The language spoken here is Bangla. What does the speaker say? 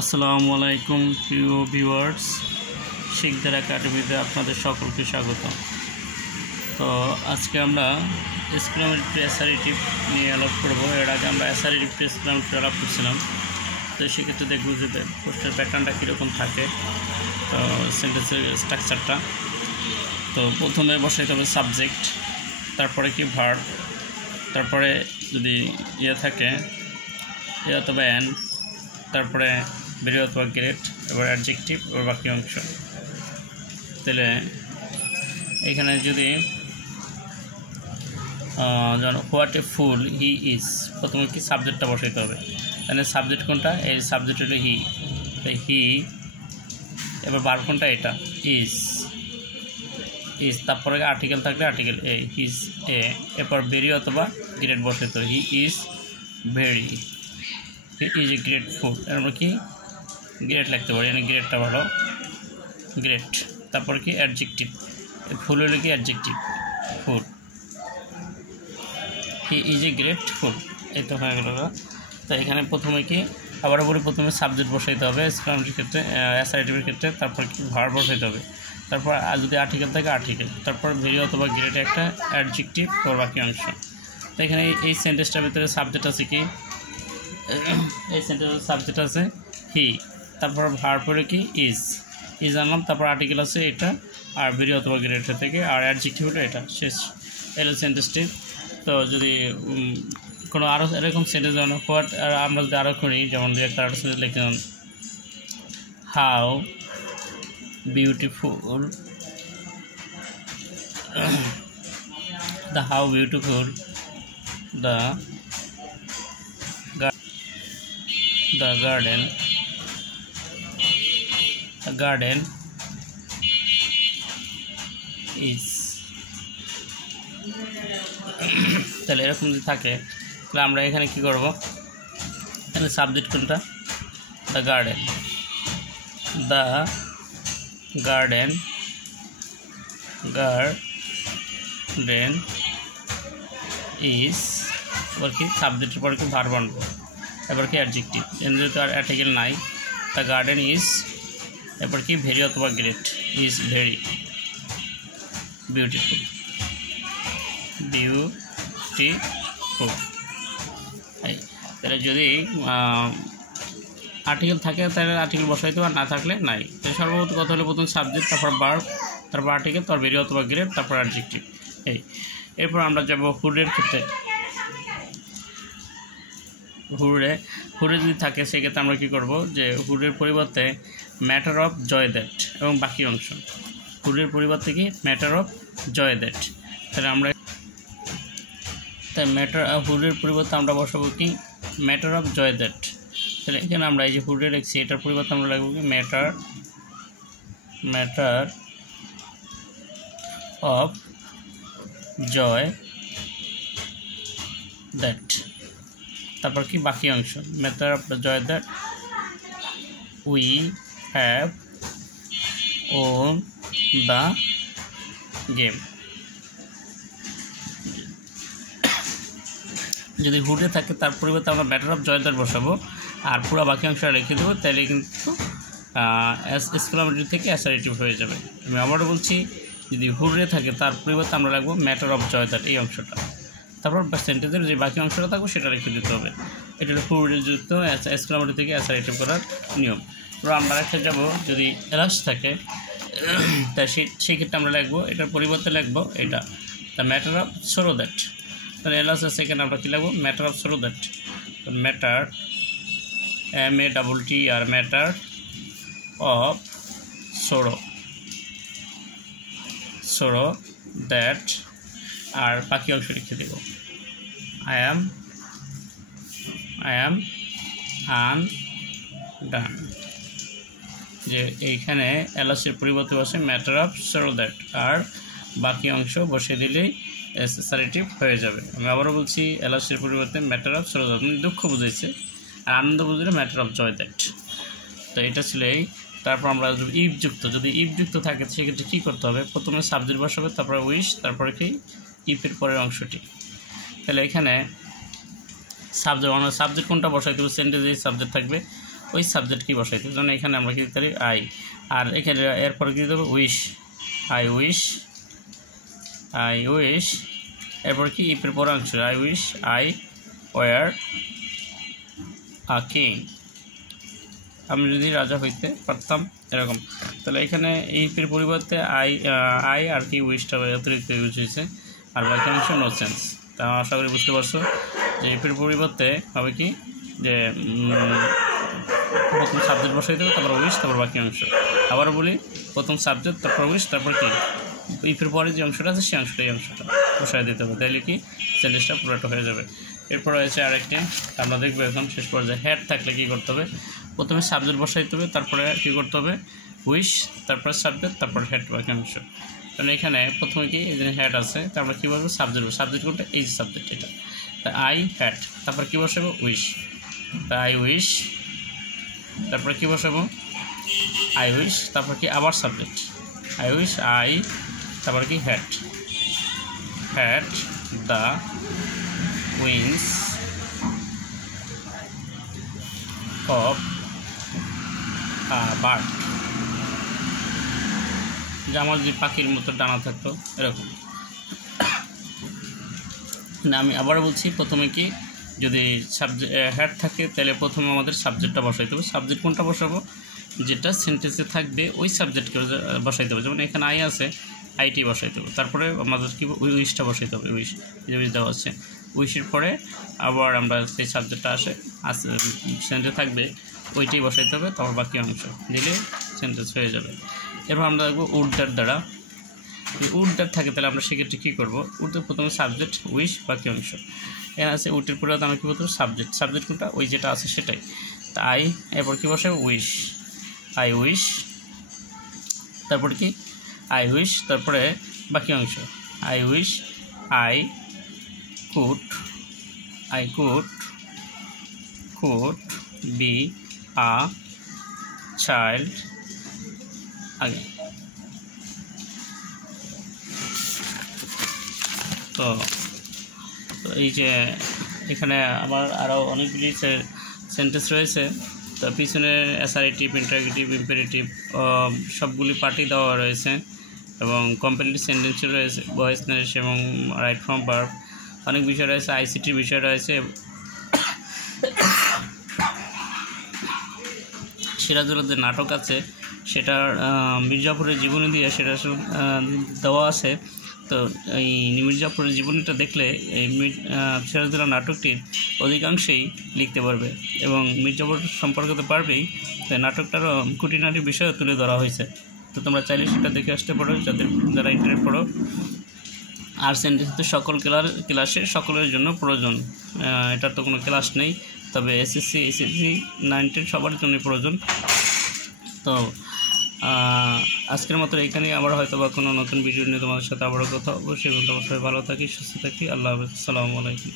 আসসালামু আলাইকুম প্রিয় ভিউয়ার্স, শিকদার একাডেমিতে আপনাদের সকলকে স্বাগত। তো আজকে আমরা এক্সক্লামেটরি অ্যাসারেটিভ নিয়ে আলাপ করব। এর আগে আমরা অ্যাসারেটিভ এক্সক্লামেটরি আলাপ করছিলাম। তো সেক্ষেত্রে দেখব যে প্রশ্নের প্যাটার্নটা কীরকম থাকে, তো সেন্টেন্সের স্ট্রাকচারটা। তো প্রথমে বসাইতে হবে সাবজেক্ট, তারপরে কি ভার্ব, তারপরে যদি থাকে অথবা অ্যান্ড, তারপরে বেরি অথবা গ্রেট, এবার অ্যাডজেক্টিভ, এবার বাকি অংশ। তাহলে এখানে যদি যেমন what a full he is, প্রথমে কি সাবজেক্টটা বসাইতে হবে। তাহলে সাবজেক্ট কোনটা? এই সাবজেক্ট হলো হি, হি। এবার ভার্ব কোনটা? এটা ইজ, ইজ। তারপরে আর্টিকেল থাকলে আর্টিকেল এ, ইজ এ। এরপর বেরি অথবা গ্রেট বসাইতে হবে। He is very, he is a great food. আমরা কি গ্রেট লিখতে পারি, মানে গ্রেটটা ভালো, গ্রেট। তারপর কি অ্যাডজেক্টিভ, ফুল হলো কি adjective, food. He is a great food, এই তো হয়ে গেল। তো এখানে প্রথমে কি আবার বলি, প্রথমে সাবজেক্ট বসাইতে হবে এক্সক্লামেটরির ক্ষেত্রে, অ্যাসারেটিভের ক্ষেত্রে। তারপর কি ভার্ব বসাইতে হবে, তারপর যদি আর্টিকেল থাকে আর্টিকেল, তারপর ভেরি অথবা গ্রেট একটা অ্যাডজেক্টিভ, ওর বাকি অংশ। তো এখানে এই সেন্টেন্সটার ভিতরে সাবজেক্ট আছে কি, এই সেন্টেন্সের সাবজেক্ট আছে হি, তারপর ভার্ব হলো কি ইজ, ইজ আনলাম, তারপর আর্টিকেল আছে এটা, আর ভেরি অথবা গ্রেটার থেকে, আর অ্যাডজেক্টিভ হলো এটা, শেষ। এলো সেন্টেন্সটি। তো যদি কোনো আরও এরকম সেন্টেন্স যেমন হোয়াট, আমরা যদি আরও করি, যেমন একটা আরও সেন্টেন্স লিখলাম, how beautiful how beautiful the garden is। তাহলে এরকম যদি থাকে, তাহলে আমরা এখানে কি করব, এখানে সাবজেক্ট কোনটা? দ্য গার্ডেন ইজ, এবার কি সাবজেক্টের পরে কি ভার্ব আনবো, এবার কি অ্যাডজেক্টিভ। যেহেতু আর আর্টিকেল নাই, দ্য গার্ডেন ইজ, এবার কি ভেরি অথবা গ্রেট, ইজ ভেরি বিউটিফুল, তাহলে যদি আর্টিকেল থাকে তাহলে আর্টিকেল বসাইতে, আর না থাকলে নাই। তো সর্বপ্রথম কথা হলো প্রথম সাবজেক্ট, তারপর ভার্ব, তারপর আর্টিকেল, তারপর ভেরি অথবা গ্রেট, তারপর অ্যাডজেক্টিভ। এরপর আমরা যাব হুডের ক্ষেত্রে। হুডে যদি থাকে সেক্ষেত্রে আমরা কী করব, যে হুডের পরিবর্তে ম্যাটার অফ জয় দ্যাট এবং বাকি অংশ। হুডের পরিবর্তে কি ম্যাটার অফ জয় দ্যাট, তাহলে আমরা হুডের পরিবর্তে আমরা বসাবো কি ম্যাটার অফ জয় দ্যাট। তাহলে এখানে আমরা এই যে হুডে লিখছি, এটার পরিবর্তে আমরা লাগবো কি ম্যাটার অফ জয় দ্যাট, তারপর কি বাকি অংশ, matter of joy that we have won the game. যদি হুডে থাকে তার পরিবর্তে আমরা ম্যাটার অফ জয় দ্যাট বসাবো, আর পুরো বাকি অংশটা রেখে দেবো, তাহলে কিন্তু এক্সক্লামেটরি থেকে অ্যাসারেটিভ হয়ে যাবে। আমি আবারও বলছি, যদি হুডে থাকে তার পরিবর্তে আমরা রাখবো ম্যাটার অফ জয় দ্যাট, এই অংশটা। তারপর সেন্টেন্সের যে বাকি অংশটা থাকবে সেটা রেখে দিতে হবে। এটা হলো হুডে যুক্ত এক্সক্লামেটরি থেকে অ্যাসারেটিভ করার নিয়ম। তো আমরা রেখে যাব, যদি এলাস থাকে তাই সেই ক্ষেত্রে আমরা লিখবো, এটার পরিবর্তে লিখবো এটা the matter of sorrow that. তাহলে এলাস আছে, সেখানে আমরা কী লিখবো matter of sorrow that, matter MATTER matter of sorrow that, আর বাকি অংশ লিখে দেব আই অ্যাম আনডান। যে এইখানে এলাসের পরিবর্তে বসে ম্যাটার অফ সরো দ্যাট, আর বাকি অংশ বসিয়ে দিলেই অ্যাসারেটিভ হয়ে যাবে। আমি আবারও বলছি, এলাসের পরিবর্তে ম্যাটার অফ সরো দ্যাট, দুঃখ বুঝাইছে, আর আনন্দ বুঝলে ম্যাটার অফ জয় দ্যাট। তো এটা ছিল এই। তারপর আমরা যদি ইফ যুক্ত থাকে সেক্ষেত্রে কী করতে হবে, প্রথমে সাবজেক্ট বসাবে, তারপরে উইশ, তারপরে কি ইফের পরের অংশটি। তাহলে এখানে সাবজেক্ট কোনটা বসাইতে হবে, সেন্টেন্সে সাবজেক্ট থাকবে ওই সাবজেক্ট কি বসাইতে হবে। যেমন এখানে আমরা কি দিতে পারি আই, আর এখানে এরপরে কি দিতে হবে wish, I wish, I wish, এরপর কি ইফের পরে অংশ I wish I were a king, আমি যদি রাজা হইতে পারতাম এরকম। তাহলে এখানে ইফের পরিবর্তে আই আর কি উইশটা অতিরিক্ত ইউজ হয়েছে, আর বাকি অংশ নো সেন্স। তা আশা করি বুঝতে পারছো যে ইফের পরিবর্তে হবে কি যে প্রথম সাবজেক্ট বসাই দেবে, তারপর উইশ, তারপর বাকি অংশ। আবারও বলি, প্রথম সাবজেক্ট, তারপর উইশ, তারপর কি ইফের পরে যে অংশটা আছে সেই অংশটা এই অংশটা বসাই দিতে হবে, তাইলে কি সেন্টেন্সটা পুরোটা হয়ে যাবে। এরপর রয়েছে আরেকটি, আমরা দেখবো এখন শেষ পর্যায়ে হেড থাকলে কী করতে হবে। প্রথমে সাবজেক্ট বসাইতে হবে, তারপরে কী করতে হবে উইশ, তারপরে সাবজেক্ট, তারপর হেড বাকি অংশ। কারণ এখানে প্রথমে কি এই যে হেড আছে, তারপরে কী বলবো সাবজেক্ট, সাবজেক্ট কোনটা এই যে সাবজেক্ট এটা, তা আই হেড, তারপর কী বসাবো উইশ, তা আই উইশ, তারপরে কী বসাবো আই উইশ, তারপর কি আবার সাবজেক্ট আই উইশ আই, তারপর কি head, head the wings of bird, যে আমার যে পাখির মতো ডানা থাকতো এরকম। না আমি আবার বলছি, প্রথমে কি যদি সাবজেক্ট হেড থাকে তাহলে প্রথমে আমাদের সাবজেক্টটা বসাইতে হবে। সাবজেক্ট কোনটা বসাবো, যেটা সেন্টেন্সে থাকবে ওই সাবজেক্টকে বসাইতে হবে। যেমন এখানে আই আছে, আইটি বসাইতে হবে, তারপরে আমাদের কি উইশটা বসাইতে হবে, উইশ উইশ দেওয়া আছে, উইশের পরে আবার আমরা সেই সাবজেক্টটা আসে সেন্টেন্স থাকবে ওইটাই বসাইতে হবে, তারপর বাকি অংশ দিলে সেন্টেন্স হয়ে যাবে। এরপর আমরা দেখবো উডটার দ্বারা, যদি উডটার থাকে তাহলে আমরা সেক্ষেত্রে কী করবো, উডের প্রথমে সাবজেক্ট উইশ বাকি অংশ, এখানে আছে উডের পরে আমরা কী বলতে সাবজেক্ট, সাবজেক্ট কোনটা ওই যেটা আছে সেটাই, তা আই, এরপর কী বসে উইশ আই উইশ, তারপর কি আই উইশ, তারপরে বাকি অংশ I wish I could, I could be a child আগে। তো এই যে এখানে আমার আরও অনেকগুলি সেন্টেন্স রয়েছে, তো পিছনে অ্যাসারেটিভ, ইন্টারগেটিভ, ইম্পারেটিভ সবগুলি পার্টই দেওয়া রয়েছে, এবং কম্পারেটিভ সেন্টেন্স রয়েছে, ভয়েস নারেশন এবং রাইট ফ্রম ভার্ব, অনেক বিষয় রয়েছে, আইসিটির বিষয় রয়েছে। সিরাজুলের যে নাটক আছে সেটার মির্জাফরের জীবনী দিয়ে সেটা দেওয়া আছে। তো এই মির্জাফরের জীবনীটা দেখলে এই সিরাজুল্লাহ নাটকটির অধিকাংশেই লিখতে পারবে, এবং মির্জাফর সম্পর্কে তো পারবেই, তাই নাটকটারও খুঁটিনাটি বিষয় তুলে ধরা হয়েছে। তো তোমরা চাইলে সেটা দেখে আসতে পারো যারা ইন্টারনেট পড়ো। আর সেন্টেন্স তো সকল ক্লাসে সকলের জন্য প্রয়োজন, এটার তো কোনো ক্লাস নেই, তবে এসএসসি এইচএসসি 9 10 সবার জন্য প্রয়োজন। তো আজকের মতো এইখানেই, আবার হয়তো বা কোনো নতুন ভিডিও নিয়ে তোমাদের সাথে আবারও কথা অবশ্যই। তোমার সবাই ভালো থাকি, সুস্থ থাকি, আল্লাহ হাফেজ, আসসালামু আলাইকুম।